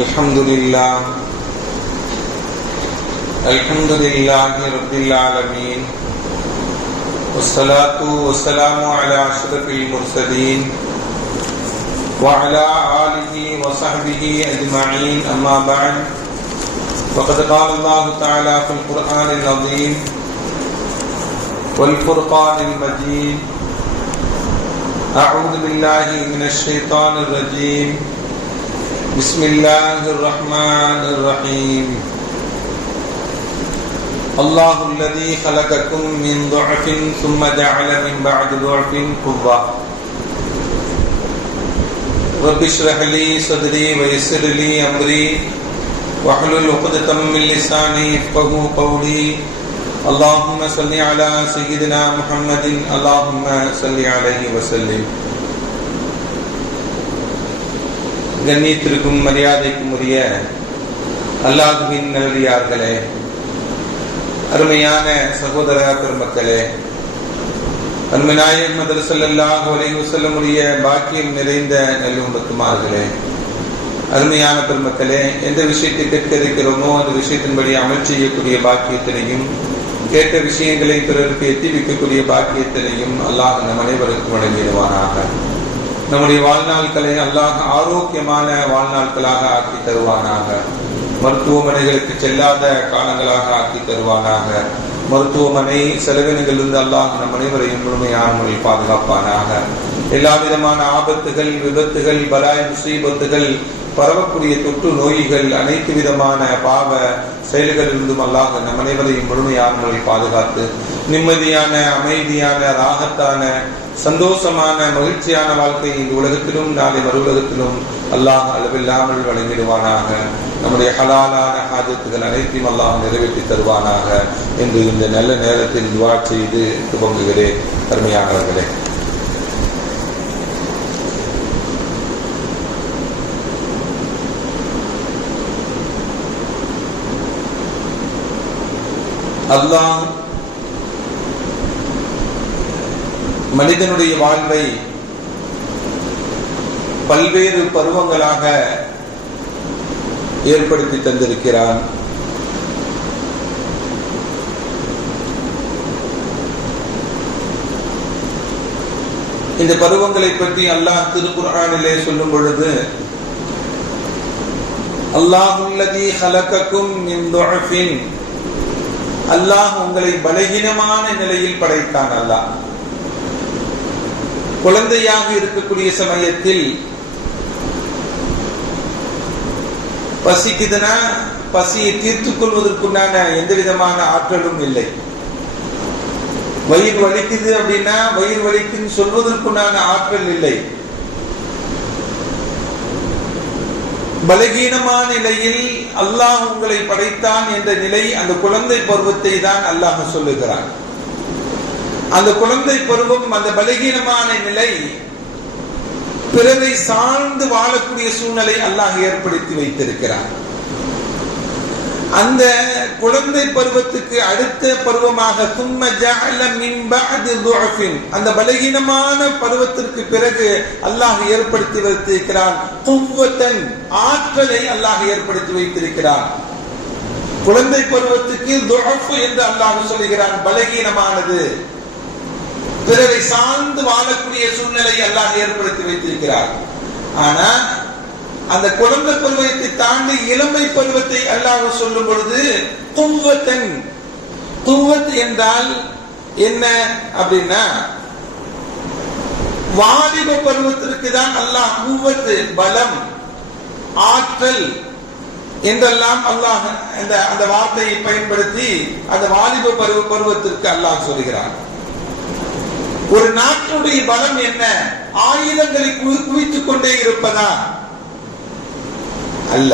الحمد لله رب العالمين والصلاة والسلام على أشرف المرسلين وعلى آله وصحبه أجمعين أما بعد فقد قال الله تعالى في القرآن العظيم والفرقان المجيد أعوذ بالله من الشيطان الرجيم بسم الله الرحمن الرحيم الله الذي خلقكم من ضعف ثم جعل من بعد ضعف قوة رب اشرح لي صدري ويسر لي أمري واحلل عقدة من لساني يفقهوا قولي اللهم صل على سيدنا محمد اللهم صل عليه وسلم. கண்ணியத்திற்கும் மரியாதைக்கும் உரிய அல்லாஹ்வின் நல்லடியார்களே, அருமையான சகோதர பெருமக்களே, அருமை நாயகம் முஹம்மது ஸல்லல்லாஹு அலைஹி வஸல்லம் உடைய பாக்கியம் நிறைந்த நல்லும்மத்துமார்களே, அருமையான பெருமக்களே, எந்த விஷயத்தை கேட்க இருக்கிறோமோ அந்த விஷயத்தின்படி அமல் செய்யக்கூடிய பாக்கியத்தினையும் கேட்ட விஷயங்களை பிறருக்கு எத்தி வைக்கக்கூடிய பாக்கியத்தினையும் அல்லாஹ் நம் அனைவருக்கும் வழங்கிடுவானாக. நம்முடைய வாழ்நாட்களை அல்லாஹ் ஆரோக்கியமான வாழ்நாட்களாக ஆக்கி தருவானாக. மருத்துவமனைகளுக்கு செல்லாத காலங்களாக ஆக்கி தருவானாக. மருத்துவமனை செலவினங்களிலிருந்து அல்லாஹ் நம் அனைவரையும் முழுமையான முறையில் பாதுகாப்பானாக. எல்லா விதமான ஆபத்துகள், விபத்துகள், பலாய் முசீபத்துகள், பரவக்கூடிய தொற்று நோய்கள், அனைத்து விதமான பாவ செயல்களிலிருந்தும் அல்லாஹ் நம் அனைவரையும் முழுமையான முறையில் பாதுகாத்து நிம்மதியான, அமைதியான, ராகத்தான, சந்தோஷமான, மகிழ்ச்சியான வாழ்க்கை இந்த உலகத்திலும் நாளை மறு உலகத்திலும் அல்லாஹ் அளவில்லாமல் வழங்கிடுவானாக. நம்முடைய ஹலாலான ஹாஜத்துகள் அனைத்தையும் அல்லாஹ் நிறைவேற்றி தருவானாக என்று இந்த நல்ல நேரத்தில் துஆ செய்து துவங்குகிறேன். அருமையானவர்களே, அல்லாஹ் மனிதனுடைய வாழ்வை பல்வேறு பருவங்களாக ஏற்படுத்தி தந்திருக்கிறான். இந்த பருவங்களை பற்றி அல்லாஹ் திருக்குர்ஆனிலே சொல்லும் பொழுது, அல்லாஹுல்லதீ ஹலகக்கும் மின் துஅஃபின், அல்லாஹ் உங்களை பலகீனமான நிலையில் படைத்தான். அல்லாஹ் குழந்தையாக இருக்கக்கூடிய சமயத்தில் பசிக்குதுன்னா பசியை தீர்த்துக் கொள்வதற்குண்டான எந்த விதமான ஆற்றலும் இல்லை. வயிறு வலிக்குது அப்படின்னா வயிறு வலிக்குன்னு சொல்வதற்குண்டான ஆற்றல் இல்லை. பலகீனமான நிலையில் அல்லாஹ் உங்களை படைத்தான் என்ற நிலை, அந்த குழந்தை பருவத்தை தான் அல்லாஹ் சொல்லுகிறான். அந்த குழந்தை பருவம், அந்த பலகீனமான நிலை, பிறரை சார்ந்து வாழக்கூடிய சூழ்நிலை அல்லாஹ் ஏற்படுத்தி வைத்திருக்கிறான். அந்த குழந்தை பருவத்துக்கு அடுத்த பருவமாக தும்ம ஜஅல மின் பஅதி துஅஃபின், அந்த பலகீனமான பருவத்திற்கு பிறகு அல்லாஹ் ஏற்படுத்தி வைத்திருக்கிறான் குவ்வத்தன், ஆற்றலை அல்லாஹ் ஏற்படுத்தி வைத்திருக்கிறான். குழந்தை பருவத்துக்கு துஅஃப் என்று அல்லாஹ் சொல்கிறான், பலகீனமானது, பிறரை சார்ந்து வாழக்கூடிய சூழ்நிலை அல்லாஹ் ஏற்படுத்தி வைத்திருக்கிறார். ஆனா அந்த குழந்தை பருவத்தை தாண்டி இளமை பருவத்தை அல்லாஹ் சொல்லும் பொழுது குவ்வத்தன், குவ்வத் என்றால் என்ன அப்படின்னா, வாலிப பருவத்திற்கு தான் அல்லாஹ் குவ்வத், பலம், ஆற்றல் என்றெல்லாம் அல்லாஹ் அந்த வார்த்தையை பயன்படுத்தி அந்த வாலிப பருவத்திற்கு அல்லாஹ் சொல்கிறார். ஒரு நாட்டுடைய பலம் என்ன? ஆயுதங்களை குவித்துக் கொண்டே இருப்பதா? அல்ல.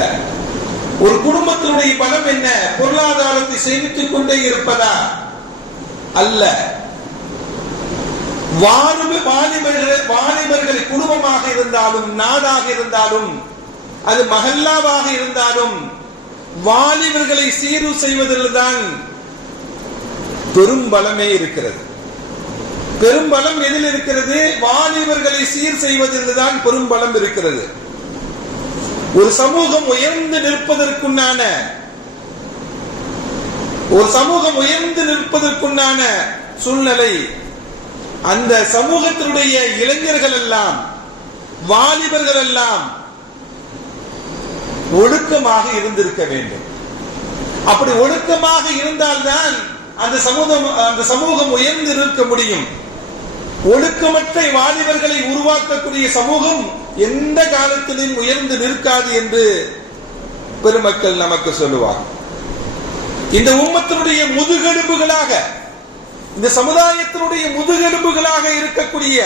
ஒரு குடும்பத்தினுடைய பலம் என்ன? பொருளாதாரத்தை சேமித்துக் கொண்டே இருப்பதா? அல்ல. வாலிபர்களை குடும்பமாக இருந்தாலும், நாடாக இருந்தாலும், அது மஹல்லாவாக இருந்தாலும், வாலிபர்களை சீரு செய்வதில் தான் பெரும் பலமே இருக்கிறது. பெரும்பலம் எதில் இருக்கிறது? வாலிபர்களை சீர் செய்வதில் தான் பெரும்பலம் இருக்கிறது. ஒரு சமூகம் உயர்ந்து நிற்பதற்குண்டான சூழ்நிலை அந்த சமூகத்தினுடைய இளைஞர்கள் எல்லாம், வாலிபர்கள் எல்லாம் ஒழுக்கமாக இருந்திருக்க வேண்டும். அப்படி ஒழுக்கமாக இருந்தால்தான் அந்த சமூகம் உயர்ந்து நிற்க முடியும். ஒழுக்கமற்ற வாலிபர்களை உருவாக்கக்கூடிய சமூகம் எந்த காலத்திலும் உயர்ந்து நிற்காது என்று பெருமக்கள் நமக்கு சொல்லுவார். இந்த உம்மத்தினுடைய முதுகெலும்புகளாக, இந்த சமுதாயத்தினுடைய முதுகெலும்புகளாக இருக்கக்கூடிய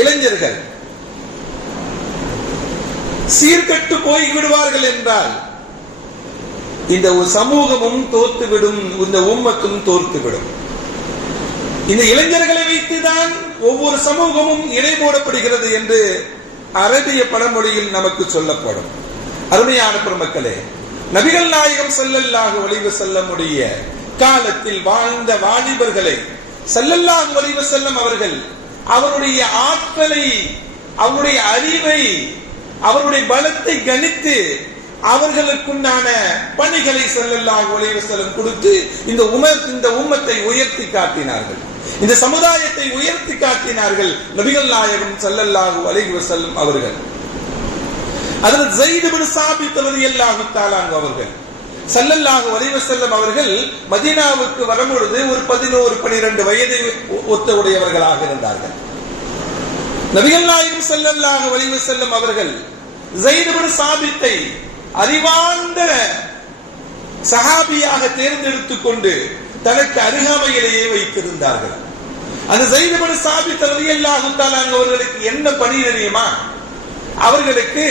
இளைஞர்கள் சீர்கட்டு போய் விடுவார்கள் என்றால் இந்த சமூகமும் தோற்றுவிடும், இந்த உம்மத்தும் தோற்றுவிடும். இந்த இளைஞர்களை வைத்துதான் ஒவ்வொரு சமூகமும் இடை போடப்படுகிறது என்று அரபிய பழமொழியில் நமக்கு சொல்லப்படும். அருமையான பெருமக்களே, நபிகள் நாயகம் ஸல்லல்லாஹு அலைஹி வஸல்லமுடைய காலத்தில் வாழ்ந்த வாலிபர்களை ஸல்லல்லாஹு அலைஹி வஸல்லம் அவர்கள் அவருடைய ஆற்றலை, அவருடைய அறிவை, அவருடைய பலத்தை கணித்து அவர்களுக்குண்டான பணிகளை ஸல்லல்லாஹு அலைஹி வஸல்லம் கொடுத்து இந்த உம்மத்தை உயர்த்தி காட்டினார்கள், இந்த சமுதாயத்தை உயர்த்தி காட்டினார்கள் நபிகள் நாயகம் ஸல்லல்லாஹு அலைஹி வஸல்லம் அவர்கள். ஹஜ்ரத் ஸைத் இப்னு ஸாபித் ரலியல்லாஹு தஆலா அவர்கள் ஸல்லல்லாஹு அலைஹி வஸல்லம் அவர்கள் மதீனாவுக்கு வரும்பொழுது ஒரு 11-12 வயதை ஒத்த உடையவர்களாக இருந்தார்கள். நபிகள் நாயகம் ஸல்லல்லாஹு அலைஹி வஸல்லம் அவர்கள் ஸைத் இப்னு ஸாபித்தை அறிவார்ந்த சஹாபியாக தேர்ந்தெடுத்துக் கொண்டு தனக்கு அருகாமையிலேயே வைத்திருந்தார்கள். அந்த ஸைத் இப்னு ஸாபித் ரலியல்லாஹு தஆலா அவர்களுக்கு என்ன பணி தெரியுமா? அவர்களுக்கு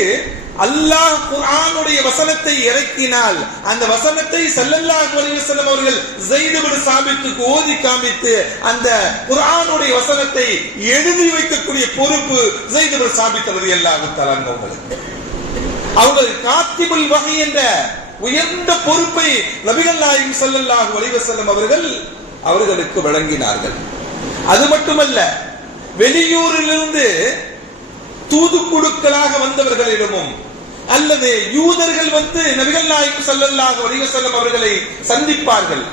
அல்லாஹ் குர்ஆனுடைய வசனத்தை இறக்கினால் அந்த வசனத்தை ஸல்லல்லாஹு அலைஹி வஸல்லம் அவர்கள் ஸைத் இப்னு ஸாபித்துக்கு ஓதி காமித்து அந்த குர்ஆனுடைய வசனத்தை எழுதி வைக்கக்கூடிய பொறுப்பு ஸைத் இப்னு ஸாபித் ரலியல்லாஹு தஆலா அவர்களுக்கு. அவர்கள் காத்திபுல் வஹி என்ற உயர்ந்த பொறுப்பை நபிகள் நாயகம் ஸல்லல்லாஹு அலைஹி வஸல்லம் அவர்களுக்கு வழங்கினார்கள். அது மட்டுமல்ல, வெளியூரிலிருந்து தூதுக்குழுக்களாக வந்தவர்களிடமும் அல்லது யூதர்கள் வந்து நபிகள் நாயகம் ஸல்லல்லாஹு அலைஹி வஸல்லம் அவர்களை சந்திப்பார்கள்.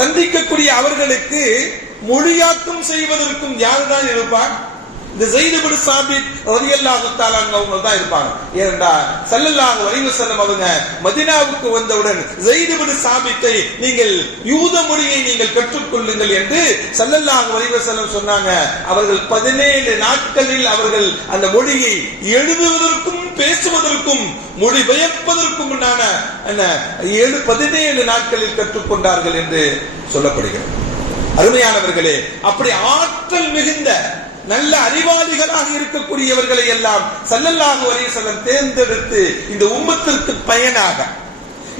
சந்திக்கக்கூடிய அவர்களுக்கு மொழியாக்கம் செய்வதற்கும் யார்தான் இருப்பார்? இந்த ஸைத் இப்னு ஸாபித் ரலியல்லாஹு தஆலா அவங்க தான் இருப்பாங்க. ஏனென்றா ஸல்லல்லாஹு அலைஹி வஸல்லம் அவங்க மதீனாவுக்கு வந்தவுடன் ஸைத் இப்னு ஸாபித்தை நீங்கள் யூத மொழியை நீங்கள் கற்றுக்கொள்ளுங்கள் என்று ஸல்லல்லாஹு அலைஹி வஸல்லம் சொன்னாங்க. அவர்கள் 17 நாட்களில் அவர்கள் அந்த மொழியை எழுதுவதற்கும் பேசுவதற்கும் மொழிபெயர்ப்பதற்கும் 17 நாட்களில் கற்றுக்கொண்டார்கள் என்று சொல்லப்படுகிறது. அருமையானவர்களே, அப்படி ஆற்றல் மிகுந்த நல்ல அறிவாளிகளாக இருக்கக்கூடியவர்களை எல்லாம் ஸல்லல்லாஹு அலைஹி வஸல்லம் தேர்ந்தெடுத்து இந்த உம்மத்திற்கு பயனாக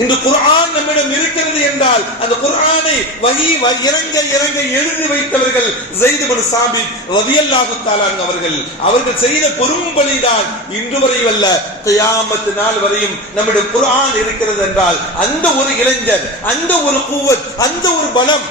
இந்த குர்ஆன் நம்மிடம் இருக்கிறது என்றால் அந்த குர்ஆனை வஹி இறங்க எழுதி வைத்தவர்கள் ஸைத் இப்னு ஸாபித் ரலியல்லாஹு தஆலா அவர்கள் செய்த பெரும்பணிதான் இன்று வரையுமல்ல, கியாமத் நாள் வரையும் நம்மிடம் குர்ஆன் இருக்கிறது என்றால் அந்த ஒரு இளைஞர், அந்த ஒரு குவத், அந்த ஒரு பலம்,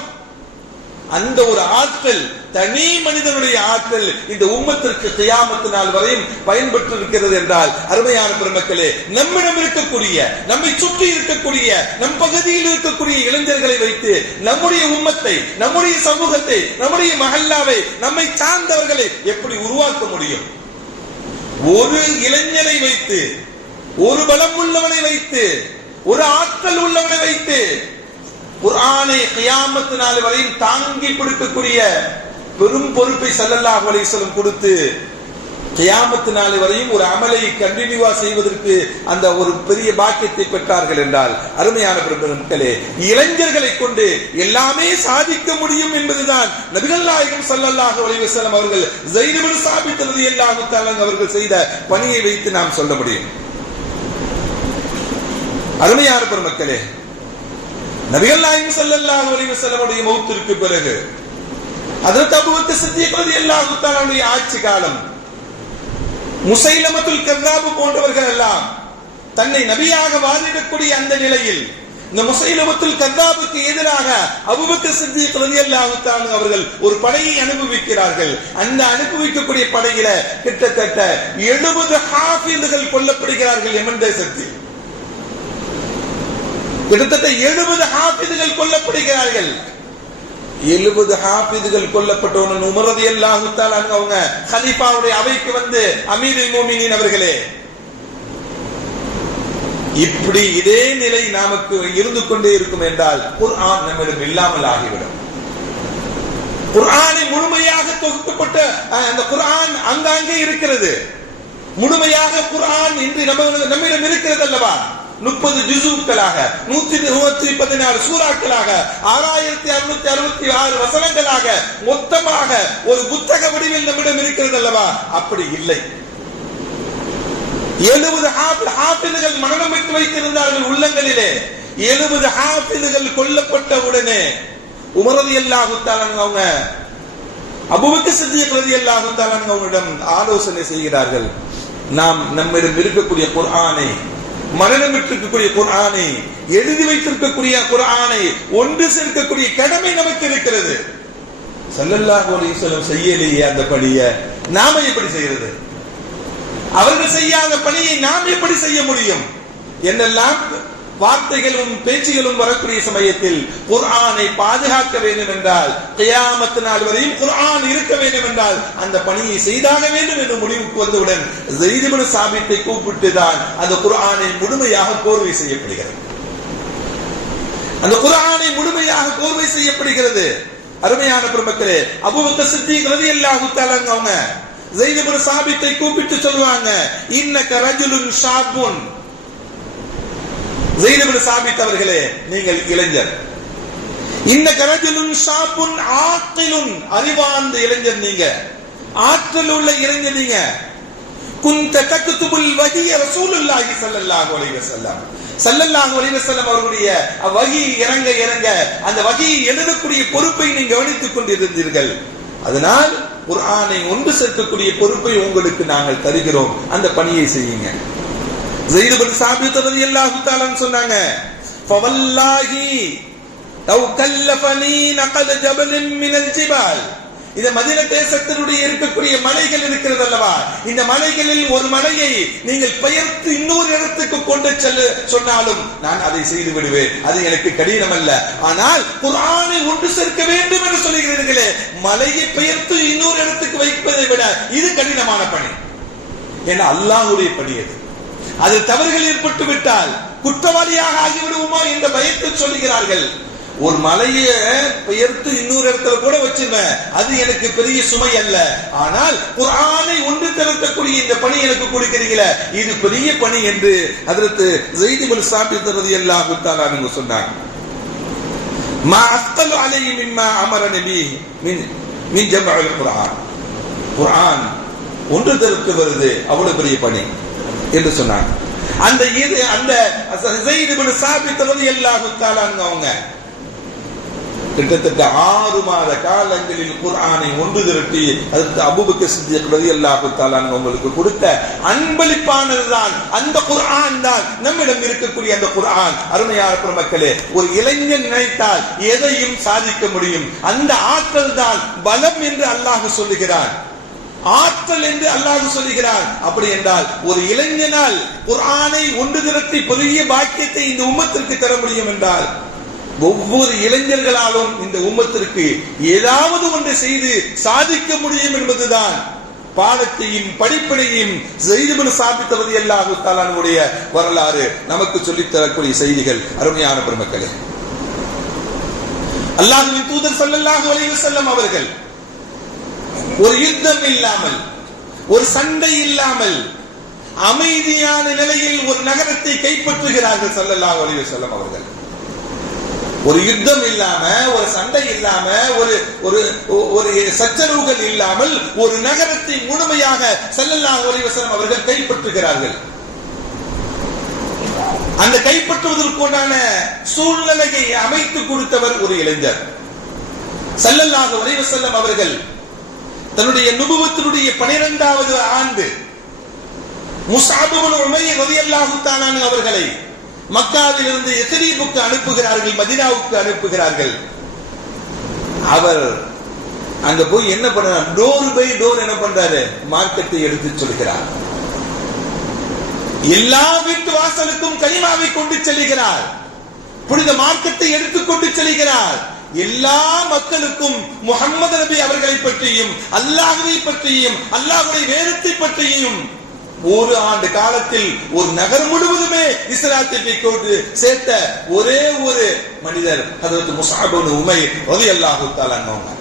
அந்த ஒரு ஆற்றல், தனி மனிதனுடைய ஆற்றல் இந்த உம்மத்திற்கு கியாமத் நாள் வரையும் பயன்பட்டு இருக்கிறது என்றால் அருமையான பெருமக்களே, நம்மிடம் இருக்கக்கூடிய, நம்மை சுற்றி இருக்கக்கூடிய, நம் பகுதியில் இருக்கக்கூடிய இளைஞர்களை வைத்து நம்முடைய உம்மத்தை, நம்முடைய சமூகத்தை, நம்முடைய மஹல்லாவை, நம்மை சார்ந்தவர்களை எப்படி உருவாக்க முடியும்? ஒரு இளைஞனை வைத்து, ஒரு பலம் உள்ளவனை வைத்து, ஒரு ஆற்றல் உள்ளவனை வைத்து குர்ஆனை கியாமத் நாள் வரையும் தாங்கி பிடிக்கக்கூடிய பெரும் பொறுப்பை ஸல்லல்லாஹு அலைஹி வஸல்லம் கொடுத்து கியாமத் நாள் வரையும் ஒரு அமலை கண்டினியூவா செய்வதற்கு அந்த ஒரு பெரிய பாக்கியத்தை பெற்றார்கள் என்றால் அருமையான பெருமக்களே, இளைஞர்களை கொண்டு எல்லாமே சாதிக்க முடியும் என்பதுதான் நபிகள் நாயகம் ஸல்லல்லாஹு அலைஹி வஸல்லம் அவர்கள் ஸைத் இப்னு ஸாபித் ரலியல்லாஹு தஆலா அவர்கள் செய்த பணியை வைத்து நாம் சொல்ல முடியும். அருமையான பெருமக்களே, நபிகள் நாயகம் ஸல்லல்லாஹு அலைஹி வஸல்லமுடைய மௌத்திற்கு பிறகு ஹஜ்ரத் அபூபக்கர் சித்திக் ரலியல்லாஹு தஆலாவுடைய ஆட்சி காலம், முஸைலமத்துல் கஸ்ஸாப் போன்றவர்கள் எல்லாம் தன்னை நபியாக வாதிடக்கூடிய அந்த நிலையில் இந்த முஸைலமத்துல் கذாபுக்கு எதிராக அபூபக்கர் சித்திக் ரலியல்லாஹு தஆலா அவர்கள் ஒரு படையை அனுபவிக்கிறார்கள். அந்த அனுபவிக்கக்கூடிய படையில கிட்டத்தட்ட 70 ஹாஃபிதுகள் கொல்லப்படுகிறார்கள் யமன் தேசத்தில். கிட்டத்தட்ட 70 ஹாஃபிதுகள் கொல்லப்படுகிறார்கள். 70 ஹாஃபிதுகள் கொல்லப்பட்டவன் உமர் ரலியல்லாஹு தஆலா அவங்க கலீஃபாவுடைய அவைக்கு வந்து அமீருல் முஃமினீன் அவர்களே, இப்படி இதே நிலை நமக்கு இருந்து கொண்டே இருக்கும் என்றால் குர்ஆன் நம்மிடம் இல்லாமல் ஆகிவிடும். குர்ஆனை முழுமையாக தொகுக்கப்பட்ட அந்த குர்ஆன் அங்கங்கே இருக்கிறது. முழுமையாக குர்ஆன் இன்று நம்மிடம் இருக்கிறது அல்லவா? 30 ஜுஸூக்களாக 116 சூறாக்களாக 6666 வசனங்களாக மொத்தமாக ஒரு புத்தக வடிவில் நம்மிடம் இருக்கிறது அல்லவா? அப்படி இல்லை. 70 ஹாஃபிதுகள் மரணம் பெற்று வைத்திருந்தார்கள் உள்ளங்களிலே. 70 ஹாஃபிதுகள் கொல்லப்பட்ட உடனே உமர் ரலியல்லாஹு தஆலா அவங்க அபூபக்கர் சித்திக் ரலியல்லாஹு தஆலா அவங்களிடம் ஆலோசனை செய்கிறார்கள். நாம் நம்மிடம் இருக்கக்கூடிய குர்ஆனை, மரணம் பெற்றிருக்கக்கூடிய குர்ஆனை, எழுதி வைத்திருக்கக்கூடிய குர்ஆனை ஒன்று சேர்க்கக்கூடிய கடமை நமக்கு இருக்கிறது. ஸல்லல்லாஹு அலைஹி வஸல்லம் செய்யலையே அந்த பணியை நாம எப்படி செய்யறது? அவர்கள் செய்யாத பணியை நாம் எப்படி செய்ய முடியும்? என்னெல்லாம் வார்த்தைகளும் பேச்சுகளும் வரக்கூடிய சமயத்தில் குர்ஆனை பாதுகாக்க வேண்டும் என்றால், கியாமத் நாள் வரையும் குர்ஆன் இருக்க வேண்டும் என்றால் அந்த பணியை செய்தாக வேண்டும் என்று முடிவுக்கு வந்தவுடன் ஸைத் இப்னு சாபித்தை கூப்பிட்டு தான் அந்த குர்ஆனை முழுமையாக கோர்வை செய்யப்படுகிறது. அந்த குர்ஆனை முழுமையாக கோர்வை செய்யப்படுகிறது. அருமையான பெருமக்களே, அபூபக்கர் சித்திக் ரலியல்லாஹு தஆலா அவங்க ஸைத் இப்னு சாபித்தை கூப்பிட்டு சொல்வாங்க, இன்னக ரஜுலுன் ஷாபுன். ஸைத் இப்னு சாபித் அவர்களே, நீங்கள் இளைஞர். இன்னக ரஜுலுன் ஷாபுன் ஆகிலுன், அறிவார்ந்த இளைஞர் நீங்க, ஆற்றல் உள்ள இளைஞர் நீங்க. குன்த தக்துபுல் வஹி ரசூலுல்லாஹி ஸல்லல்லாஹு அலைஹி வஸல்லம், ஸல்லல்லாஹு அலைஹி வஸல்லம் அவர்களுடைய வஹி இறங்க இறங்க அந்த வஹியை எழுதக்கூடிய பொறுப்பை நீங்க கவனித்துக் கொண்டிருந்தீர்கள். அதனால் குர்ஆனை ஒன்று சேர்க்கக்கூடிய பொறுப்பை உங்களுக்கு நாங்கள் தருகிறோம், அந்த பணியை செய்யுங்க. ஸைத் இப்னு சாபித் ரலியல்லாஹு தஆலா சொன்னாங்க, ஃபவல்லாஹி லவ் கல்லஃபனி நகல் ஜபலின் மினல் ஜிபால். இந்த மதீனா தேசத்தினுடைய இருக்கக்கூடிய மலைகள் இருக்கிறது அல்லவா, இந்த மலைகளில் ஒரு மலையை நீங்கள் பெயர்த்து இன்னொரு இடத்துக்கு கொண்டு செல்ல சொன்னாலும் நான் அதை செய்து விடுவேன், அது எனக்கு கடினம் அல்ல. ஆனால் குர்ஆனை ஒன்று சேர்க்க வேண்டும் என்று சொல்கிறீர்களே, மலையை பெயர்த்து இன்னொரு இடத்துக்கு வைப்பதை விட இது கடினமான பணி. ஏன்னா அல்லாஹ்வுடைய பணி அது தவறுகள் ஏற்பட்டு விட்டால் குற்றவாளியாக ஆகிவிடுவோமா என்ற பயத்தில் சொல்லுகிறார்கள். ஒரு மலையை பெயர்த்து இன்னொரு இடத்துல கூட வச்சிருவேன், அது எனக்கு பெரிய சுமை அல்ல. ஆனால் குர்ஆனை ஒன்று திரட்டக்கூடிய இந்த பணி எனக்கு கொடுக்கிறீங்களே, இது பெரிய பணி என்று ஹஜ்ரத் ஸைத் இப்னு சாபித் ரலியல்லாஹு தஆலா அன்ஹு சொன்னாங்க. மா அஸ்தலு அலைஹி மிம்மா அமரனி பிஹி மின் ஜம்உல் குர்ஆன். குர்ஆன் ஒன்று திரட்டு வருது, அவ்வளவு பெரிய பணி என்று சொன்னாங்க. அந்த ஸைத் இப்னு சாபித் ரலியல்லாஹு தஆலா அவங்க கிட்டத்தட்ட 6 மாத காலங்களில் குர்ஆனை ஒன்று திரட்டி அதற்கு அபூபக்கர் சித்திக் ரலியல்லாஹு தஆலா உங்களுக்கு கொடுத்த அன்பளிப்பானதுதான் அந்த குர்ஆன் தான் நம்மிடம் இருக்கக்கூடிய அந்த குர்ஆன். அருமையான பெருமக்களே, ஒரு இளைஞன் நினைத்தால் எதையும் சாதிக்க முடியும். அந்த ஆற்றல் தான் பலம் என்று அல்லாஹ் சொல்லுகிறான், ஆற்றல் என்று அல்லாஹ் சொல்லுகிறான். அப்படி என்றால் ஒரு இளைஞனால் குர்ஆனை ஒன்று திரட்டி பெரிய பாக்கியத்தை இந்த உம்மத்திற்கு தர முடியும் என்றால் ஒவ்வொரு இளைஞர்களாலும் இந்த உம்மத்திற்கு ஏதாவது ஒன்று செய்து சாதிக்க முடியும் என்பதுதான் பாடத்தையும் படிப்படையும் ஸைத் இப்னு சாபித் ரலியல்லாஹு தஆலாவுடைய வரலாறு நமக்கு சொல்லித் தரக்கூடிய செய்திகள். அருமையான பெருமக்களே, அல்லாஹ்வின் தூதர் ஸல்லல்லாஹு அலைஹி வஸல்லம் அவர்கள் ஒரு யுத்தம் இல்லாமல், ஒரு சண்டை இல்லாமல் அமைதியான நிலையில் ஒரு நகரத்தை கைப்பற்றுகிறார்கள். ஸல்லல்லாஹு அலைஹி வஸல்லம் அவர்கள் ஒரு யுத்தம் இல்லாம, ஒரு சண்டை இல்லாம, ஒரு சச்சரவுகள் இல்லாமல் ஒரு நகரத்தை முழுமையாக ஸல்லல்லாஹு அலைஹி வஸல்லம் அவர்கள் கைப்பற்றுகிறார்கள். அந்த கைப்பற்றுவதற்குண்டான சூழ்நிலையை அமைத்து கொடுத்தவர் ஒரு இளைஞர். ஸல்லல்லாஹு அலைஹி வஸல்லம் அவர்கள் தன்னுடைய நுபுவத்தினுடைய 12வது ஆண்டு முஸ்அப் இப்னு உமைர் ரலியல்லாஹு தஆலா அவர்களை மக்காவிலிருந்து எத்ரீபுக்கு அனுப்புகிறார்கள், மதீனாவுக்கு அனுப்புகிறார்கள். அவர் அங்க போய் என்ன பண்றார்? டோர் பை டோர் என்ன பண்றாரு? மார்க்கத்தை எடுத்து சொல்கிறார். எல்லா வீட்டு வாசலுக்கும் கலிமாவை கொண்டு செல்கிறார். புனித மார்க்கத்தை எடுத்துக்கொண்டு செல்கிறார். எல்லா மக்களுக்கும் முஹம்மது நபி அவர்களை பற்றியும் அல்லாஹ்வை பற்றியும் அல்லாஹ்வுடைய வேதத்தை பற்றியும் ஒரு ஆண்டு காலத்தில் ஒரு நகர் முழுவதுமே இஸ்லாத்தை கொண்டு சேர்த்த ஒரே ஒரு மனிதர் ஹஜ்ரத் முஸ்அப் இப்னு உமைர் ரலியல்லாஹு தஆலா அன்ஹு.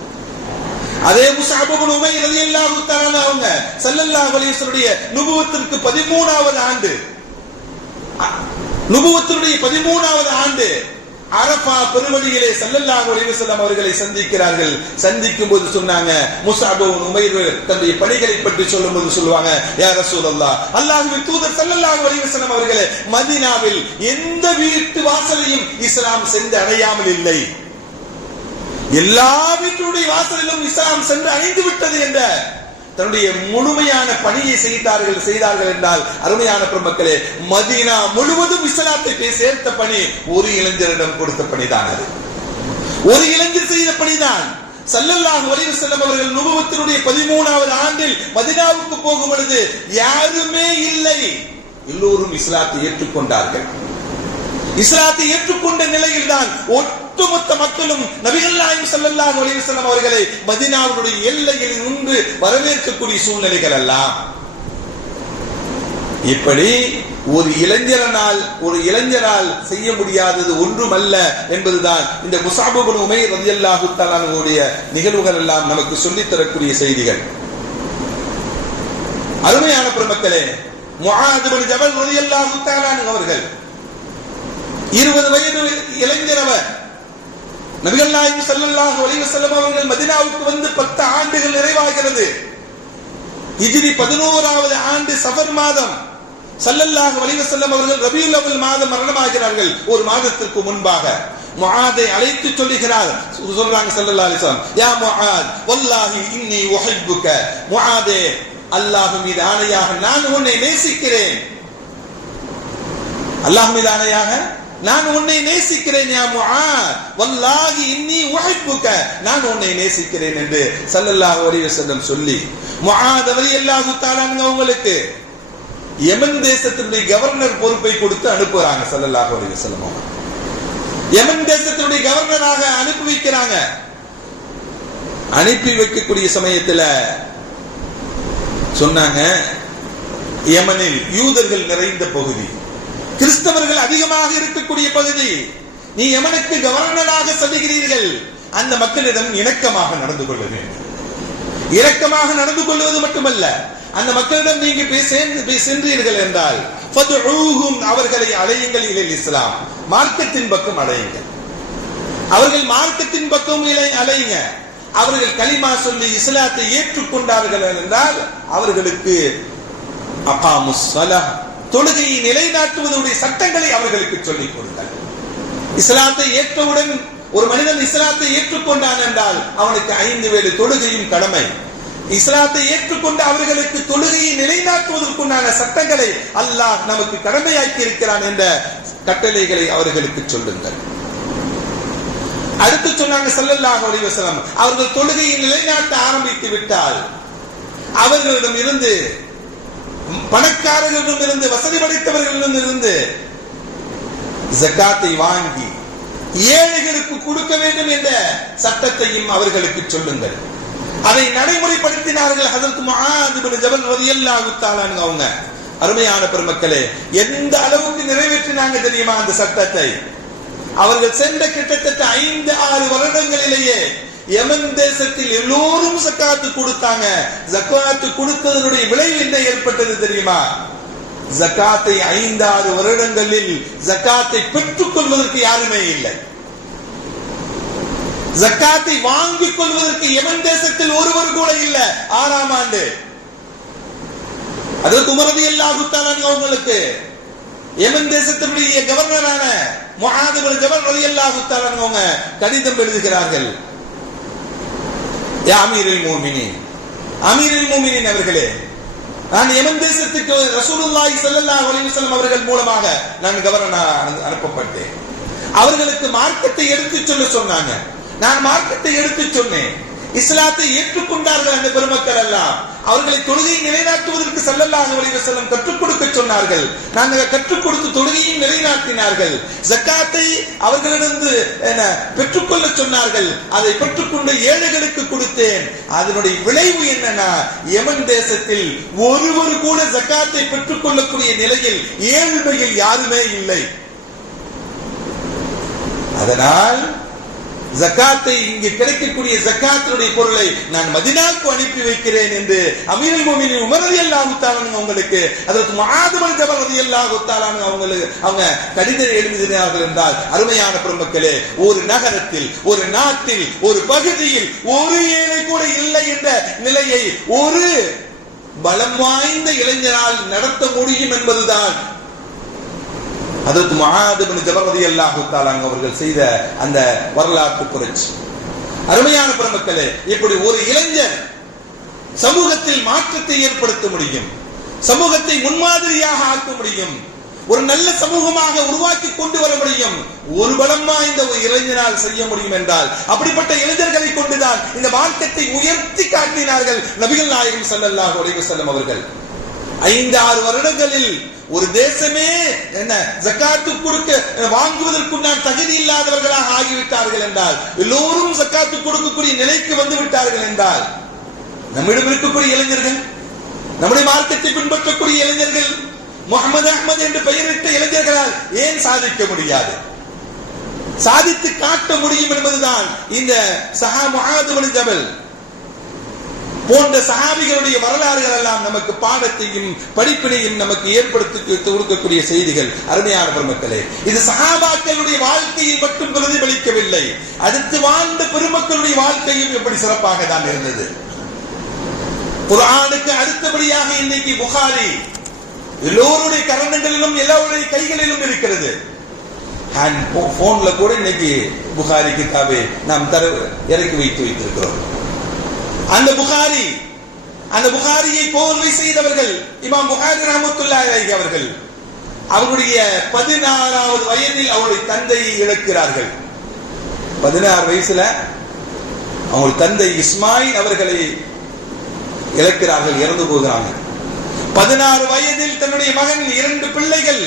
அதே முஸ்அப் இப்னு உமைர் ரலியல்லாஹு தஆலா அவங்க ஸல்லல்லாஹு அலைஹி வஸல்லம் நுபுவத்திற்கு 13வது ஆண்டு, நுபுவத்தினுடைய 13வது ஆண்டு அரஃபா பெருவழியிலே ஸல்லல்லாஹு அலைஹி வஸல்லம் அவர்களை சந்திக்கிறார்கள். சந்திக்கும் போது சொன்னாங்க, முஸ்அப் இப்னு உமைர் தன்னுடைய பணிகளை பற்றி சொல்லும்போது சொல்லுவாங்க, யா ரசூலல்லாஹ், அல்லாஹ்வின் தூதர் ஸல்லல்லாஹு அலைஹி வஸல்லம் அவர்களே, மதீனாவில் எந்த வீட்டு வாசலையும் இஸ்லாம் சென்று அடையாமல் இல்லை, எல்லா வீட்டுடைய வாசலிலும் இஸ்லாம் சென்று அடைந்து விட்டது என்ற தன்னுடைய முழுமையான பணியை செய்தார்கள் என்றால், அருமையான பெருமக்களே, மதீனா முழுவதும் இஸ்லாத்தை சேர்த்த பணி ஒரு இளைஞரிடம் கொடுத்த பணிதான். அது ஒரு இளைஞர் செய்த பணிதான். ஸல்லல்லாஹு அலைஹி வஸல்லம் அவர்கள் நுபுவத்தினுடைய 13வது ஆண்டில் மதீனாவுக்கு போகும் பொழுது யாருமே இல்லை, எல்லோரும் இஸ்லாத்தை ஏற்றுக்கொண்டார்கள். இஸ்லாத்தை ஏற்றுக்கொண்ட நிலையில் தான் ஒட்டுமொத்த மக்களும் நபிகள் நாயகம் ஸல்லல்லாஹு அலைஹி வஸல்லம் அவர்களை மதீனாவுடைய எல்லையில் நின்று வரவேற்கக்கூடிய சூழ்நிலைகள் எல்லாம். இப்படி ஒரு இளைஞரால் செய்ய முடியாதது ஒன்றுமல்ல என்பதுதான் இந்த முஸ்அப் இப்னு உமைர் ரலியல்லாஹு தஆலா அன்ஹுடைய நிகழ்வுகள் எல்லாம் நமக்கு சொல்லித் தரக்கூடிய செய்திகள். அருமையான பெருமக்களே, முஆத் இப்னு ஜபல் ரலியல்லாஹு தஆலா அன்ஹு அவர்கள் 20 வயது இளைஞர். அவர் நபிகள் நாயகம் ஸல்லல்லாஹு அலைஹி வஸல்லம் அவர்கள் மதீனாவுக்கு வந்து 10 ஆண்டுகள் நிறைவாகிறது. ஹிஜ்ரி 11வது ஆண்டு சஃபர் மாதம் ஸல்லல்லாஹு அலைஹி வஸல்லம் அவர்கள் ரபியுல் அவ்வல் மாதம் மரணமாகிறார்கள். ஒரு மாதத்திற்கு முன்பாக முஆதை அழைத்து சொல்லுகிறார். சொல்றாங்க ஸல்லல்லாஹு அலைஹி வஸல்லம், யா முஆத், வல்லாஹி இன்னி உஹிப்புக, முஆதே, அல்லாஹ் மீது ஆணையாக நான் உன்னை நேசிக்கிறேன், அல்லாஹ் மீது ஆணையாக நான் உன்னை நேசிக்கிறேன், யா முஆத், வல்லாஹி இன்னி உஹிப்புக, நான் உன்னை நேசிக்கிறேன் என்று ஸல்லல்லாஹு அலைஹி வஸல்லம் சொல்லி முஆத் ரலியல்லாஹு தஆலா அவங்களுக்கு யமன் தேசத்தினுடைய கவர்னர் பொறுப்பை கொடுத்து அனுப்புறாங்க. ஸல்லல்லாஹு அலைஹி வஸல்லம் யமன் தேசத்தினுடைய கவர்னராக அனுப்பி வைக்கிறாங்க. அனுப்பி வைக்கக்கூடிய சமயத்தில் சொன்னாங்க, யமனில் யூதர்கள் நிறைந்த பகுதி, கிறிஸ்தவர்கள் அதிகமாக இருக்கக்கூடிய பகுதி, நீ யமனுக்கு கவர்னராக சொல்லுகிறீர்கள், அந்த மக்களிடம் இணக்கமாக நடந்து கொள்ள வேண்டும். இரக்கமாக நடந்து கொள்வது மட்டுமல்ல, அந்த மக்களிடம் நீங்க சென்றீர்கள் என்றால் அவர்களை அழையுங்கள் இலைல் இஸ்லாம், மார்க்கத்தின் பக்கம் அழையுங்கள், அவர்கள் மார்க்கத்தின் பக்கம் அழையுங்க. அவர்கள் கலிமா சொல்லி இஸ்லாத்தை ஏற்றுக்கொண்டார்கள் என்றால் அவர்களுக்கு அகாமுஸ் ஸலாஹ், தொழுகையை நிலைநாட்டுவதனுடைய சட்டங்களை அவர்களுக்கு சொல்லிக் கொடுங்கள். இஸ்லாத்தை ஏற்றவுடன் ஒரு மனிதன் இஸ்லாத்தை ஏற்றுக்கொண்டான் என்றால் அவனுக்கு 5 வேளை தொழுகையும் கடமை. இஸ்லாத்தை ஏற்றுக்கொண்டு அவர்களுக்கு தொழுகையை நிலைநாட்டுவதற்குண்டான சட்டங்களை அல்லாஹ் நமக்கு கடமையாக்கி இருக்கிறான் என்ற கட்டளைகளை அவர்களுக்கு சொல்லுங்கள். அடுத்து சொன்னாங்க ஸல்லல்லாஹு அலைஹி வஸல்லம், அவர்கள் தொழுகையை நிலைநாட்ட ஆரம்பித்து விட்டால் அவர்களிடம் இருந்து, பணக்காரர்களிடம் இருந்து, வசதி படைத்தவர்களிடம் இருந்து ஜகாத்தை வாங்கி ஏழைகளுக்கு கொடுக்க வேண்டும் என்ற சட்டத்தையும் அவர்களுக்கு சொல்லுங்கள். அதை நடைமுறைப்படுத்தினார்கள் ஹஜ்ரத் முஆத் இப்னு ஜபல் ரலியல்லாஹு தஆலா அன்ஹு அவங்க. அருமையான பெருமக்களே, எந்த அளவுக்கு நிறைவேற்றினாங்க தெரியுமா அந்த சட்டத்தை? அவர்கள் சென்ற கிட்டத்தட்ட 5-6 வருடங்களிலேயே யமன் தேசத்தில் எல்லோரும் ஜகாத் கொடுத்தாங்க. ஜகாத் கொடுத்ததனுடைய விளைவு என்ன ஏற்பட்டது தெரியுமா? ஜகாத்தை 5-6 வருடங்களில் ஜகாத்தை பெற்றுக் கொள்வதற்கு யாருமே இல்லை. ஜகாத்தை வாங்கிக் கொள்வதற்கு யமன் தேசத்தில் ஒருவர் கூட இல்லை. 6ஆம் ஆண்டு அதற்கு உமர் ரலியல்லாஹு தஆலா அவங்களுக்கு யமன் தேசத்தினுடைய கவர்னரான முஆத் இப்னு ஜபல் ரலியல்லாஹு தஆலா அவங்க கடிதம் எழுதுகிறார்கள். யா அமீருல் முஃமினீன், அமீருல் முஃமினீன் அவர்களே, நான் யமன் தேசத்துக்கு ரசூலுல்லாஹி ஸல்லல்லாஹு அலைஹி வஸல்லம் அவர்கள் மூலமாக நான் கவர்னர் அனுப்பப்பட்டேன். அவர்களுக்கு மார்க்கத்தை எடுத்து சொல்ல சொன்னாங்க. நான் மார்க்கத்தை எடுத்து சொன்னேன். இஸ்லாத்தை ஏற்றுக்கொண்டார்கள் அந்த பெருமக்கள் எல்லாம். அவர்களை தொழுகையை நிலைநாட்டுவதற்கு ஸல்லல்லாஹு அலைஹி வஸல்லம் கற்றுக் கொடுக்க சொன்னார்கள். நாங்கள் கற்றுக் கொடுத்து தொழுகையை நிலைநாட்டினார்கள். ஜக்காத்தை அவர்களிடந்து பெற்றுக்கொள்ள சொன்னார்கள். அதை பெற்றுக்கொண்டு ஏழைகளுக்கு கொடுத்தேன். அதனுடைய விளைவு என்னன்னா, யமன் தேசத்தில் ஒருவர் கூட ஜக்காத்தை பெற்றுக்கொள்ளக்கூடிய நிலையில் ஏழ்மையில் யாருமே இல்லை. அதனால் ஜக்காத்தை இங்கு கிடைக்கக்கூடிய ஜக்காத்தினுடைய பொருளை நான் மதீனாவுக்கு அனுப்பி வைக்கிறேன் என்று அமீருல் முஃமினீன் உமர் ரலியல்லாஹு தஆலா அவங்களுக்கு, ஹஜ்ரத் முஆத் பின் ஜபல் ரலியல்லாஹு தஆலா அவங்க கடிதம் எழுதினார்கள் என்றால், அருமையான பெருமக்களே, ஒரு நகரத்தில், ஒரு நாட்டில், ஒரு பகுதியில் ஒரு ஏழை கூட இல்லை என்ற நிலையை ஒரு பலம் வாய்ந்த இளைஞரால் நடத்த முடியும் என்பதுதான் ஹஜ்ரத் முஆத் பின் ஜபல் ரலியல்லாஹு தஆலா அவர்கள் செய்த அந்த வரலாற்று புரட்சி. அருமையான பெருமக்களே, இப்படி ஒரு இளைஞர் சமூகத்தில் மாற்றத்தை ஏற்படுத்த முடியும், சமூகத்தை முன்மாதிரியாக ஆக்க முடியும், ஒரு நல்ல சமூகமாக உருவாக்கி கொண்டு வர முடியும். ஒரு பலம் வாய்ந்த ஒரு இளைஞனால் செய்ய முடியும் என்றால், அப்படிப்பட்ட இளைஞர்களை கொண்டுதான் இந்த மார்க்கத்தை உயர்த்தி காட்டினார்கள் நபிகள் நாயகம் ஸல்லல்லாஹு அலைஹி வஸல்லம் அவர்கள். 5-6 வருடங்களில் ஒரு தேசமே என்ன ஜக்காத்து கொடுக்க வாங்குவதற்குண்டான தகுதி இல்லாதவர்களாக ஆகிவிட்டார்கள் என்றால், எல்லோரும் ஜக்காத்து கொடுக்கக்கூடிய நிலைக்கு வந்து விட்டார்கள் என்றால், நம்மிடம் இருக்கக்கூடிய இளைஞர்கள், நம்முடைய மார்க்கத்தை பின்பற்றக்கூடிய இளைஞர்கள், முஹம்மது அஹ்மத் என்று பெயரிட்ட இளைஞர்களால் ஏன் சாதிக்க முடியாது? சாதித்து காட்ட முடியும் என்பதுதான் இந்த முஆத் பின் ஜபல் போன்ற சஹாபிகளுடைய வரலாறுகள் எல்லாம் நமக்கு பாடத்தையும் படிப்பினையும் நமக்கு ஏற்படுத்தி கொடுக்கக்கூடிய செய்திகள். அருமையான பெருமக்களே, இது சஹாபாக்களுடைய வாழ்க்கையில் மட்டும் பிரதிபலிக்கவில்லை, அடுத்து வாழ்ந்த பெருமக்களுடைய வாழ்க்கையும் எப்படி சிறப்பாக தான் இருந்தது. குர்ஆனுக்கு அடுத்தபடியாக இன்னைக்கு புகாரி எல்லோருடைய கரணங்களிலும் எல்லோருடைய கைகளிலும் இருக்கிறது. போன்ல கூட இன்னைக்கு புகாரி கிதாபை நாம் இறக்கி வைத்திருக்கிறோம். அந்த புகாரியை கோர்வை செய்தவர்கள் இமாம் புகாரி ரஹ்மத்துல்லாஹி அலைஹி அவர்கள். அவருடைய 16வது வயதில் அவருடைய தந்தையை இழக்கிறார்கள். 16 வயசுல அவருடைய தந்தை இஸ்மாயில் அவர்களை இழக்கிறார்கள், இறந்து போகிறாங்க. 16 வயதில் தன்னுடைய மகன் 2 பிள்ளைகள்,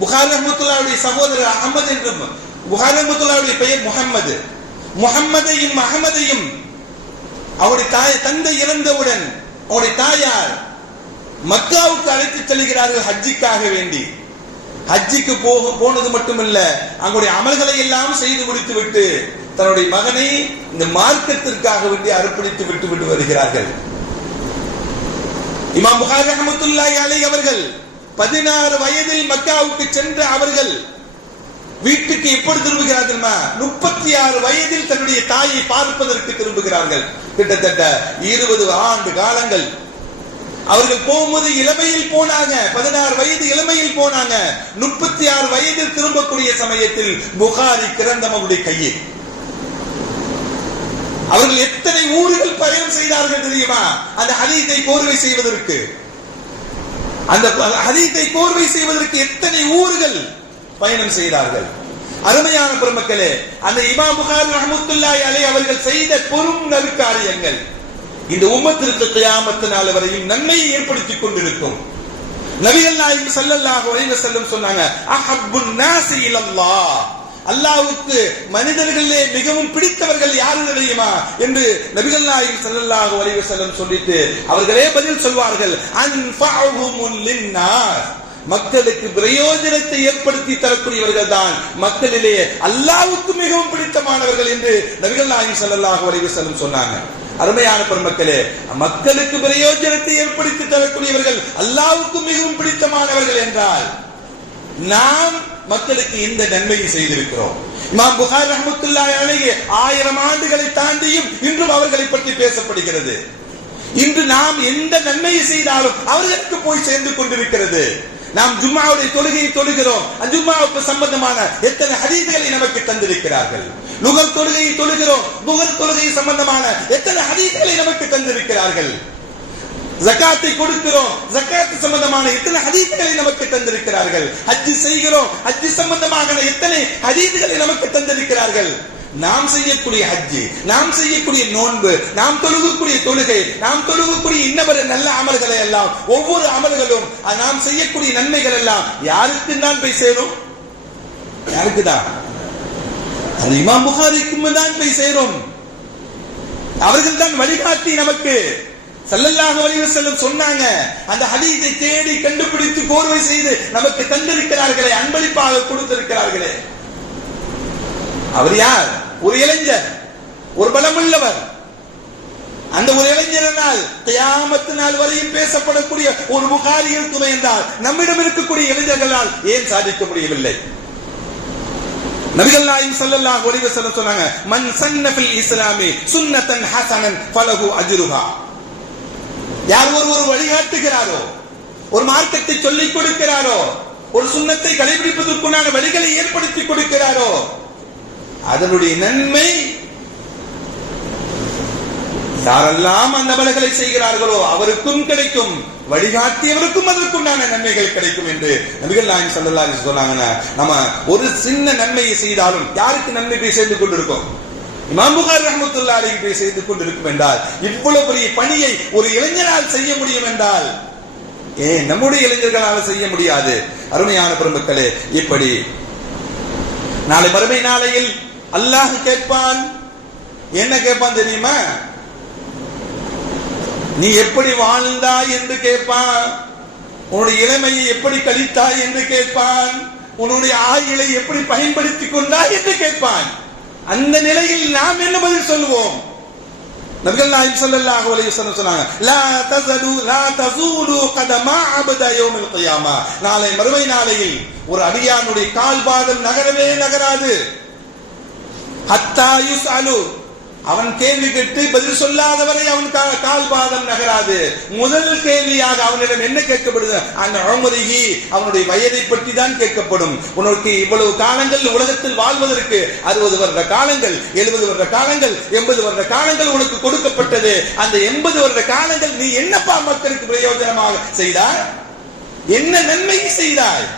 புகாரி ரஹ்மத்துல்லாஹி சகோதரர் அஹ்மத் என்றும், புகாரி ரஹ்மத்துல்லாஹி பெயர் முஹம்மது, முஹம்மதையும் அஹ்மதையும் அவருடைய தந்தை இறந்தவுடன் அவருடைய தாயார் மக்காவுக்கு அழைத்து செல்கிறார்கள் ஹஜ்ஜிக்காக வேண்டி. ஹஜ்ஜிக்கு போனது மட்டுமல்ல, அங்களுடைய அமல்களை எல்லாம் செய்து முடித்து விட்டு தன்னுடைய மகனை இந்த மார்க்கத்திற்காக வேண்டி அர்ப்பணித்து விட்டு வருகிறார்கள். இமாம் புகாரி ரஹ்மத்துல்லாஹி அலைஹி அவர்கள் 16 வயதில் மக்காவுக்கு சென்ற அவர்கள் வீட்டுக்கு எப்படி திரும்புகிறார்கள்? 36 வயதில் தன்னுடைய தாயை பார்ப்பதற்கு திரும்புகிறார்கள். கிட்டத்தட்ட 20 ஆண்டு காலங்கள் அவர்கள் போகும்போது இளமையில் போனாங்க. 16 வயது இளமையில் போனாங்க. 36 வயதில் திரும்பக்கூடிய சமயத்தில் புகாரி கிரந்தமனுடைய கையில். அவர்கள் எத்தனை ஊர்கள் பயணம் செய்தார்கள் தெரியுமா? அந்த ஹதீஸை கோர்வை செய்வதற்கு, அந்த ஹதீஸை கோர்வை செய்வதற்கு எத்தனை ஊர்கள் பயணம் செய்தார்கள். அருமையான பெருமக்களே, அந்த இமாம் புகாரி ரஹ்மத்துல்லாஹி அலைஹி அவர்கள் செய்த பெரும் நற்காரியங்கள் இந்த உம்மத்திற்கு கியாமத் நாள் வரையும் நன்மையை ஏற்படுத்திக் கொண்டிருக்கும். நபிகள் நாயகம் ஸல்லல்லாஹு அலைஹி வஸல்லம் சொன்னாங்க, அஹப்புன் நாஸி இலல்லாஹ், அல்லாஹ்வுக்கு மனிதர்களிலே மிகவும் பிடித்தவர்கள் யாரு தெரியுமா என்று நபிகள் நாயகம் ஸல்லல்லாஹு அலைஹி வஸல்லம் சொல்லிட்டு அவர்களே பதில் சொல்வார்கள், அன்ஃபஉஹும் லின்னாஸ், மக்களுக்கு பிரயோஜனத்தை ஏற்படுத்தி தரக்கூடியவர்கள் தான் மக்களிலே அல்லாஹ்வுக்கு மிகவும் பிடித்தமானவர்கள் என்று நபிகள் நாயகம் ஸல்லல்லாஹு அலைஹி வஸல்லம் சொன்னாங்க. அருமையான பெருமக்களே, மக்களுக்கு பிரயோஜனத்தை ஏற்படுத்தி தரக்கூடியவர்கள் அல்லாஹ்வுக்கு மிகவும் பிடித்தமானவர்கள் என்றால் நாம் மக்களுக்கு இந்த நன்மையை செய்திருக்கிறோம். இமாம் புகாரி ரஹ்மத்துல்லாஹி அலைஹி 1000 ஆண்டுகளை தாண்டியும் இன்றும் அவர்களை பற்றி பேசப்படுகிறது. இன்று நாம் எந்த நன்மையை செய்தாலும் அவர்களுக்கு போய் சேர்ந்து கொண்டிருக்கிறது. நாம் ஜும்மாவுடைய தொழுகையை தொழுகிறோம், ஜும்மாவுக்கு சம்பந்தமான எத்தனை ஹதீஸ்களை நமக்கு தந்திருக்கிறார்கள். லுகர் தொழுகையை தொழுகிறோம், லுகர் தொழுகை சம்பந்தமான எத்தனை ஹதீஸ்களை நமக்கு தந்திருக்கிறார்கள். ஜகாத்தை கொடுக்கிறோம், ஜகாத் சம்பந்தமான எத்தனை ஹதீஸ்களை நமக்கு தந்திருக்கிறார்கள். ஹஜ் செய்கிறோம், ஹஜ் சம்பந்தமாக எத்தனை ஹதீஸ்களை நமக்கு தந்திருக்கிறார்கள். நாம் செய்யக்கூடிய ஹஜ், நாம் செய்யக்கூடிய நோன்பு, நாம் தொழுகக்கூடிய தொழுகை, நாம் தொழுகக்கூடிய இன்னவர நல்ல அமல்களை எல்லாம், ஒவ்வொரு அமல்களும் நாம் செய்யக்கூடிய நன்மைகள் எல்லாம் யாருக்கு தான் போய் சேரும்? யாருக்கு தான்? அது இமாம் புகாரிக்கும் தான் போய் சேரும். அவர்கள் தான் வழிகாட்டி நமக்கு. ஸல்லல்லாஹு அலைஹி வஸல்லம் சொன்னாங்க, அந்த ஹதீஸை தேடி கண்டுபிடித்து கோர்வை செய்து நமக்கு தந்திருக்கிறார்களே, அன்பளிப்பாக கொடுத்திருக்கிறார்களே. அவர் யார்? ஒரு இளைஞர், ஒரு பலமுள்ளவர். அந்த ஒரு இளைஞரால் கியாமத் நாள் வரையும் பேசப்படக்கூடிய ஒரு புகாரி இருக்குமே என்றால் நம்மிடம் இருக்கக்கூடிய இளைஞர்களால் ஏன் சாதிக்க முடியவில்லை? நபிகள் நாயகம் ஸல்லல்லாஹு அலைஹி வஸல்லம் சொன்னாங்க, மன் சன்ன ஃபில் இஸ்லாமி சுன்னத்தன் ஹஸனன் ஃபலஹு அஜ்ருஹா. யார் ஒரு வழிகாட்டுகிறாரோ, ஒரு மார்க்கத்தை சொல்லிக் கொடுக்கிறாரோ, ஒரு சுன்னத்தை கடைபிடிப்பதற்குண்டான வழிகளை ஏற்படுத்தி கொடுக்கிறாரோ, அதனுடைய நன்மை யாரெல்லாம் அந்த அமல்களை செய்கிறார்களோ அவருக்கும் கிடைக்கும், வழிகாட்டியவருக்கும் அதற்குண்டான நன்மைகள் கிடைக்கும் என்று நபிகள் நாயகம் ஸல்லல்லாஹு அலைஹி வஸல்லம் சொன்னாங்க. நம்ம ஒரு சின்ன நன்மையை செய்தாலும் யாருக்கு நன்மை போய் சேர்ந்து கொண்டிருக்கும்? இமாம் புகாரி ரஹ்மத்துல்லாஹி அலைஹி போய் செய்து கொண்டிருக்கும் என்றால், இவ்வளவு பெரிய பணியை ஒரு இளைஞரால் செய்ய முடியும் என்றால் ஏன் நம்முடைய இளைஞர்களால் செய்ய முடியாது? அருமையான பெருமக்களே, இப்படி நாளை மறுமை நாளையில் அல்லாஹ் கேட்பான். என்ன கேட்பான் தெரியுமா? நீ எப்படி வாழ்ந்தாய் என்று கேட்பான், உன்னுடைய இளமையை எப்படி கழித்தாய் என்று கேட்பான், உன்னுடைய ஆயுளை எப்படி பயன்படுத்திக் கொண்டாய் என்று கேட்பான். அந்த நிலையில் நாம் என்ன பதில் சொல்லுவோம்? நபிகள் நாயகம் ஸல்லல்லாஹு அலைஹி வஸல்லம் சொன்னாங்க, லா தஸூலு கதமா அபத யௌமில் கியாமா. நாளை மறுமை நாளையில் ஒரு அடியானுடைய கால் பாதம் நகரவே நகராது. ஹத்தா யுஸ்அலு, அவன் கேள்வி கேட்டு பதில் சொல்லாதவரை அவன் கால் பாதம் நகராது. முதல் கேள்வியாக அவனிடம் என்ன கேட்கப்படுது? அந்த உம்ரிஹி, அவனுடைய வயதை பற்றி தான் கேட்கப்படும். உனக்கு இவ்வளவு காலங்கள் உலகத்தில் வாழ்வதற்கு 60 வருட காலங்கள், 70 வருட காலங்கள், 80 வருட காலங்கள் உனக்கு கொடுக்கப்பட்டது. அந்த 80 வருட காலங்கள் நீ என்னப்பா மக்களுக்கு பிரயோஜனமாக செய்தாய்? என்ன நன்மை செய்தாய்?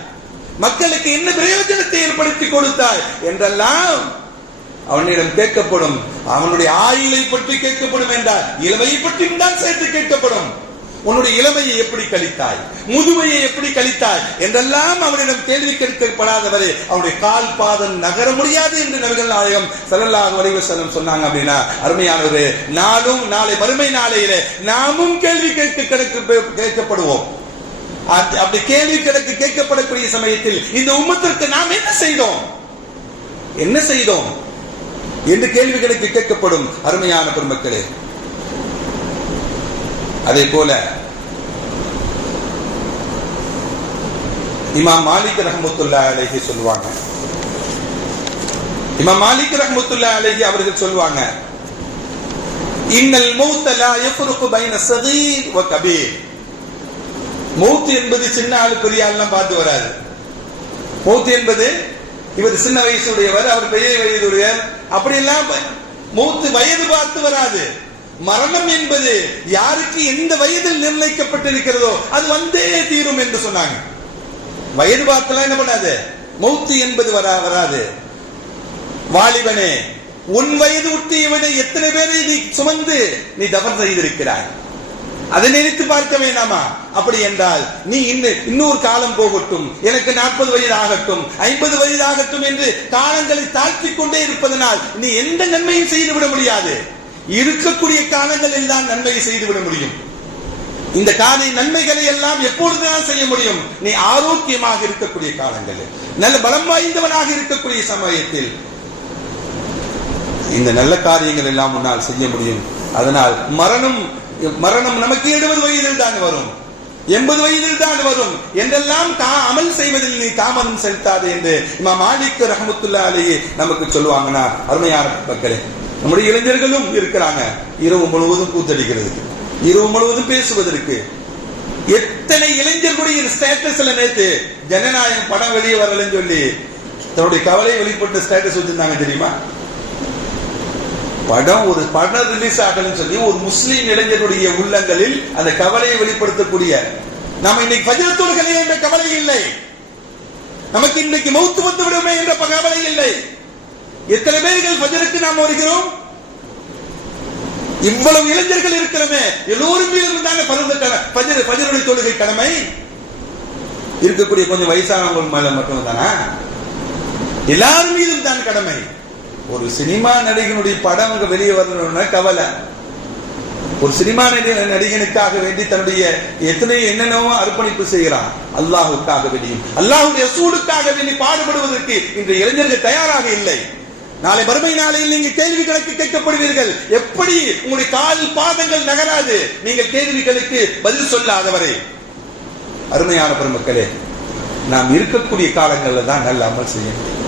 மக்களுக்கு என்ன பிரயோஜனத்தை ஏற்படுத்தி கொடுத்தாய் என்றெல்லாம் அவனிடம் கேட்கப்படும். அவனுடைய ஆயுளை பற்றி கேட்கப்படும் என்றால் இளமையை பற்றியும் தான் சேர்த்து கேட்கப்படும். உன்னுடைய இளமையை எப்படி கழித்தாய், முதுமையை எப்படி கழித்தாய் என்றெல்லாம் அவனிடம் கேள்வி கேட்கப்படாதவரை அவனுடைய கால் பாதம் நகர முடியாது என்று நபிகள் நாயகம் ஸல்லல்லாஹு அலைஹி வஸல்லம் சொன்னாங்க. அப்படின்னா அருமையானவரே, நாளும் நாளை மறுமை நாளையிலே நாமும் கேள்வி கேட்கப்படுவோம். அப்படி கேள்வி கேட்கப்படக்கூடிய சமயத்தில் இந்த உம்மத்திற்கு நாம் என்ன செய்தோம், என்ன செய்தோம் என்று கேள்விகளுக்கு கேட்கப்படும். அருமையான பெருமக்களே, அதே போல இமாம் மாலிக் ரஹ்மத்துல்லாஹி அலைஹி சொல்வாங்க, இமாம் மாலிக் ரஹ்மத்துல்லாஹி அலைஹி அவர்கள் சொல்வாங்க, இன்னல் மௌத் லா யஃப்ருகு பைன ஸகீர் வ கபீர். மௌத் என்பது சின்ன ஆளு பெரிய ஆள்லாம் பார்த்து வராது. மௌத் என்பது இவர் சின்ன வயசுடையவர், அவர் பெரிய வயதுடையவர், அப்படி எல்லாம் மௌத் வயது பார்த்து வராது. மரணம் என்பது யாருக்கு எந்த வயதில் நிர்ணயிக்கப்பட்டிருக்கிறதோ அது வந்தே தீரும் என்று சொன்னாங்க. வயது பார்த்தெல்லாம் என்ன பண்ணாது, மௌத் என்பது வராது. வாலிபனே, உன் வயது உட்டியவனை எத்தனை பேரை நீ சுமந்து நீ தவறு செய்திருக்கிறாய், அதை நினைத்து பார்க்க வேண்டாமா? அப்படி என்றால் நீ இன்னொரு காலம் போகட்டும், எனக்கு 40 வயது ஆகட்டும், 50 வயது ஆகட்டும் என்று காலங்களை தாழ்த்திக் கொண்டே இருப்பதனால் நீ எந்த நன்மையும் செய்துவிட முடியாது. இருக்கக்கூடிய காலங்களில் தான் நன்மையை செய்துவிட முடியும். இந்த நன்மைகளை எல்லாம் எப்பொழுதுதான் செய்ய முடியும்? நீ ஆரோக்கியமாக இருக்கக்கூடிய காலங்களில், நல்ல பலம் வாய்ந்தவனாக இருக்கக்கூடிய சமயத்தில் இந்த நல்ல காரியங்கள் எல்லாம் முன்னால் செய்ய முடியும். அதனால் மரணம் நமக்கு 70 வயதில் தான் வரும், 80 வயதில் தான் வரும் என்றெல்லாம் அமல் செய்வதில் நீ தாமதம் செலுத்தாது என்று இமாம் மாலிக் ரஹ்மத்துல்லாஹி அலைஹி நமக்கு சொல்லுவாங்கன்னா. அருமையான மக்களே, நம்முடைய இளைஞர்களும் இருக்கிறாங்க இரவு முழுவதும் கூத்தடிக்கிறதுக்கு, இரவு முழுவதும் பேசுவதற்கு. எத்தனை இளைஞர்களுடைய ஸ்டேட்டஸ்ல நேத்து ஜனநாயகம் படம் வெளியே வரலன்னு சொல்லி தன்னுடைய கவலை வெளிப்பட்ட ஸ்டேட்டஸ் வச்சிருந்தாங்க தெரியுமா? படம் ஒரு படம் ரிலீஸ் ஆகலன்னு சொல்லி ஒரு முஸ்லீம் இளைஞருடைய உள்ளங்களில் அந்த கவலையை வெளிப்படுத்தக்கூடிய, நாம இன்னைக்கு ஃபஜ்ர் தொழுகையிலே என்ற கவலை இல்லை, நமக்கு இன்னைக்கு மௌத்து வந்து விடுமே என்ற கவலை இல்லை. எத்தனை பேர்கள் ஃபஜ்ருக்கு நாம் வருகிறோம்? இவ்வளவு இளைஞர்கள் இருக்கிறோமே, எல்லோரும் மீதும் தானே ஃபஜ்ருடைய தொழுகை கடமை. இருக்கக்கூடிய கொஞ்சம் வயசானவங்க மேல மட்டும் தானா? எல்லாரும் மீதும் தான் கடமை. ஒரு சினிமா நடிகனுடைய படம் அங்க வெளியே வரணும்னா கவலை. ஒரு சினிமா நடிகனுக்காக வேண்டி தன்னுடைய என்னென்னவோ அர்ப்பணிப்பு செய்கிறான். அல்லாஹுக்காக வேண்டியும் அல்லாஹுடைய ரசூலுக்காக வேண்டி பாடுபடுவதற்கு இன்று இளைஞர்கள் தயாராக இல்லை. நாளை மறுமை நாளையில் நீங்க கேள்வி கணக்கு கேட்கப்படுவீர்கள். எப்படி உங்களுடைய கால் பாதங்கள் நகராது நீங்கள் கேள்விகளுக்கு பதில் சொல்லாதவரை? அருமையான பெருமக்களே, நாம் இருக்கக்கூடிய காலங்களில் தான் நல்ல அமல் செய்ய முடியும்.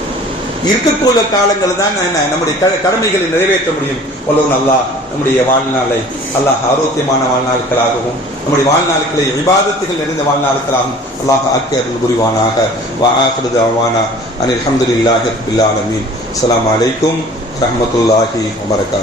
இருக்கக்கூடிய காலங்களில் தான் நம்முடைய கடமைகளை நிறைவேற்ற முடியும். வல்லவன் அல்லாஹ் நம்முடைய வாழ்நாளை அல்லாஹ் ஆரோக்கியமான வாழ்நாட்களாகவும் நம்முடைய வாழ்நாட்களை இபாதத்துகள் நிறைந்த வாழ்நாட்களாகவும் அல்லாஹ் ஆக்கி அருள் புரிவானாக. வஆகிரு தஅவானா அனில் ஹம்துலில்லாஹி ரப்பில் ஆலமீன். அஸ்ஸலாமு அலைக்கும் வரஹ்மத்துல்லாஹி வபரகாத்துஹு.